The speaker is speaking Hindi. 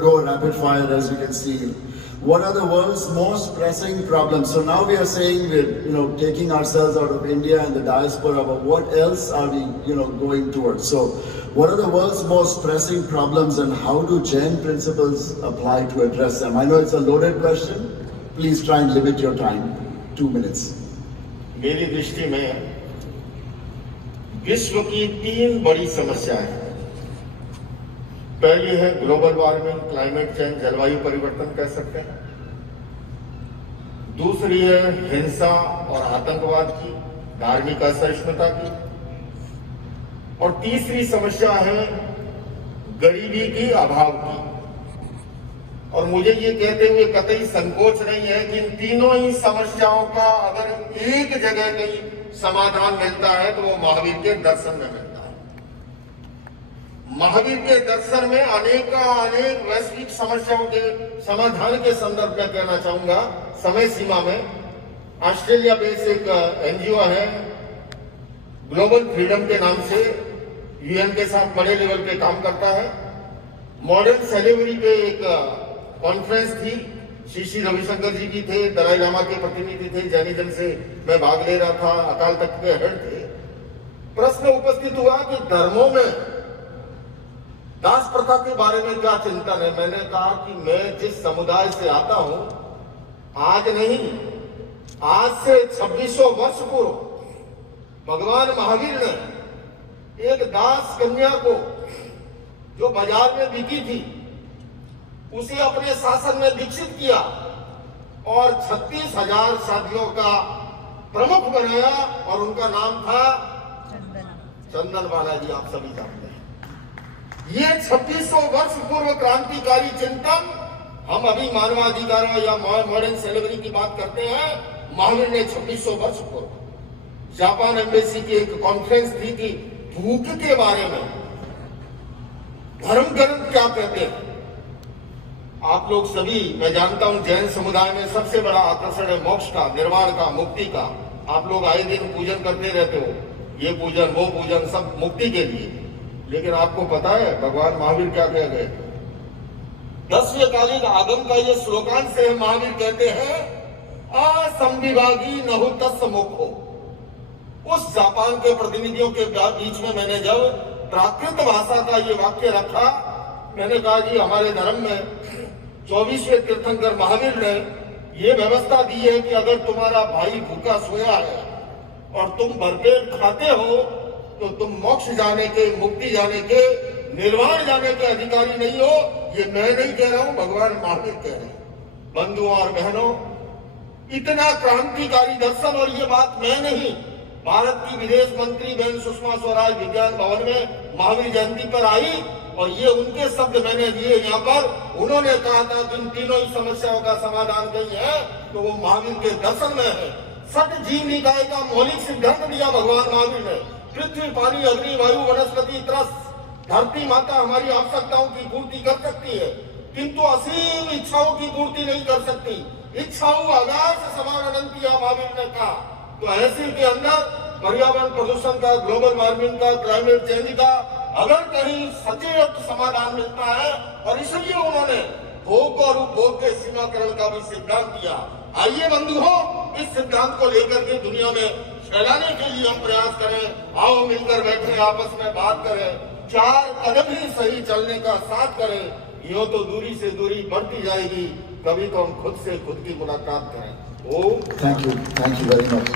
Go rapid fire, as you can see. What are the world's most pressing problems? So now we are saying we're taking ourselves out of India and the diaspora, but what else are we going towards? So what are the world's most pressing problems and how do Jain principles apply to address them? I know it's a loaded question. Please try and limit your time. 2 minutes. मेरी दृष्टि में विश्व की 3 बड़ी समस्याएं हैं। पहली है ग्लोबल वार्मिंग, क्लाइमेट चेंज, जलवायु परिवर्तन कह सकते हैं। दूसरी है हिंसा और आतंकवाद की, धार्मिक असहिष्णुता की। और तीसरी समस्या है गरीबी की, अभाव की। और मुझे ये कहते हुए कतई संकोच नहीं है कि इन तीनों ही समस्याओं का अगर एक जगह कहीं समाधान मिलता है तो वो महावीर के दर्शन में मिलता है। महावीर के दर्शन में अनेक वैश्विक समस्याओं के समाधान के संदर्भ में कहना चाहूंगा। समय सीमा में ऑस्ट्रेलिया बेस एक एनजीओ है ग्लोबल फ्रीडम के नाम से, यूएन के साथ बड़े लेवल पे काम करता है। मॉडर्न सेलेब्रिटी पे एक कॉन्फ्रेंस थी, श्री रविशंकर जी भी थे, दलाई लामा के प्रतिनिधि थे, जैनिज्म से मैं भाग ले रहा था, अकाल तख्त के हेड थे। प्रश्न उपस्थित हुआ कि धर्मों में दास प्रथा के बारे में क्या चिंतन है। मैंने कहा कि मैं जिस समुदाय से आता हूं, आज नहीं, आज से 2600 वर्ष पूर्व भगवान महावीर ने एक दास कन्या को जो बाजार में बिकी थी उसे अपने शासन में विकसित किया और 36,000 शादियों का प्रमुख बनाया और उनका नाम था चंदन बालाजी। आप सभी जानते हैं ये 2600 वर्ष पूर्व क्रांतिकारी चिंतन हम अभी मानवाधिकारों या मॉडर्न सेलेब्रिटी की बात करते हैं। महावीर ने 2600 वर्ष पूर्व जापान एम्बेसी की एक कॉन्फ्रेंस थी कि भूख के बारे में धर्म ग्रंथ क्या कहते हैं। आप लोग सभी, मैं जानता हूं जैन समुदाय में सबसे बड़ा आकर्षण है मोक्ष का, निर्वाण का, मुक्ति का। आप लोग आए दिन पूजन करते रहते हो, ये पूजन वो पूजन, सब मुक्ति के लिए। लेकिन आपको पता है भगवान महावीर क्या कह गए? 10वें कालीन आगम का ये श्लोकांश है। महावीर कहते हैं असंविभागी नहु तस् मोक्षो। उस जापान के प्रतिनिधियों के बीच में मैंने जब प्राकृत भाषा का ये वाक्य रखा, मैंने कहा जी हमारे धर्म में 24वें तीर्थंकर महावीर ने ये व्यवस्था दी है कि अगर तुम्हारा भाई भूखा सोया है और तुम भरपेट खाते हो तो तुम मोक्ष जाने के, मुक्ति जाने के, निर्वाण जाने के अधिकारी नहीं हो। ये मैं नहीं कह रहा हूं, भगवान महावीर कह रहे हैं। बंधुओं और बहनों, इतना क्रांतिकारी दर्शन, और ये बात मैं नहीं, भारत की विदेश मंत्री बहन सुषमा स्वराज विज्ञान भवन में महावीर जयंती पर आई और ये उनके शब्द मैंने लिए यहाँ पर। उन्होंने कहा था कि इन तीनों ही समस्याओं का समाधान कहीं है तो वो महावीर के दर्शन में है। सट जीव निकाय का मौलिक सिद्धांत दिया भगवान महावीर ने। पृथ्वी, पानी, अग्नि, वायु, वनस्पति, त्रस, धरती माता हमारी आवश्यकताओं की पूर्ति कर सकती है, किंतु असीम इच्छाओं की पूर्ति नहीं कर सकती। इच्छाओं आकाश समान अनंतिया, महावीर ने कहा। तो ऐसे के अंदर पर्यावरण प्रदूषण का, ग्लोबल वार्मिंग का, क्लाइमेट चेंज का अगर कहीं सचेत समाधान मिलता है, और इसलिए उन्होंने भोग और उपभोग के सीमाकरण का भी सिद्धांत दिया। आइए बंधुओं, इस सिद्धांत को लेकर के दुनिया में फैलाने के लिए हम प्रयास करें। आओ मिलकर बैठे, आपस में बात करें, 4 कदम ही सही चलने का साथ करें। यूं तो दूरी से दूरी बढ़ती जाएगी, कभी तो हम खुद से खुद की मुलाकात करें। Thank you very much.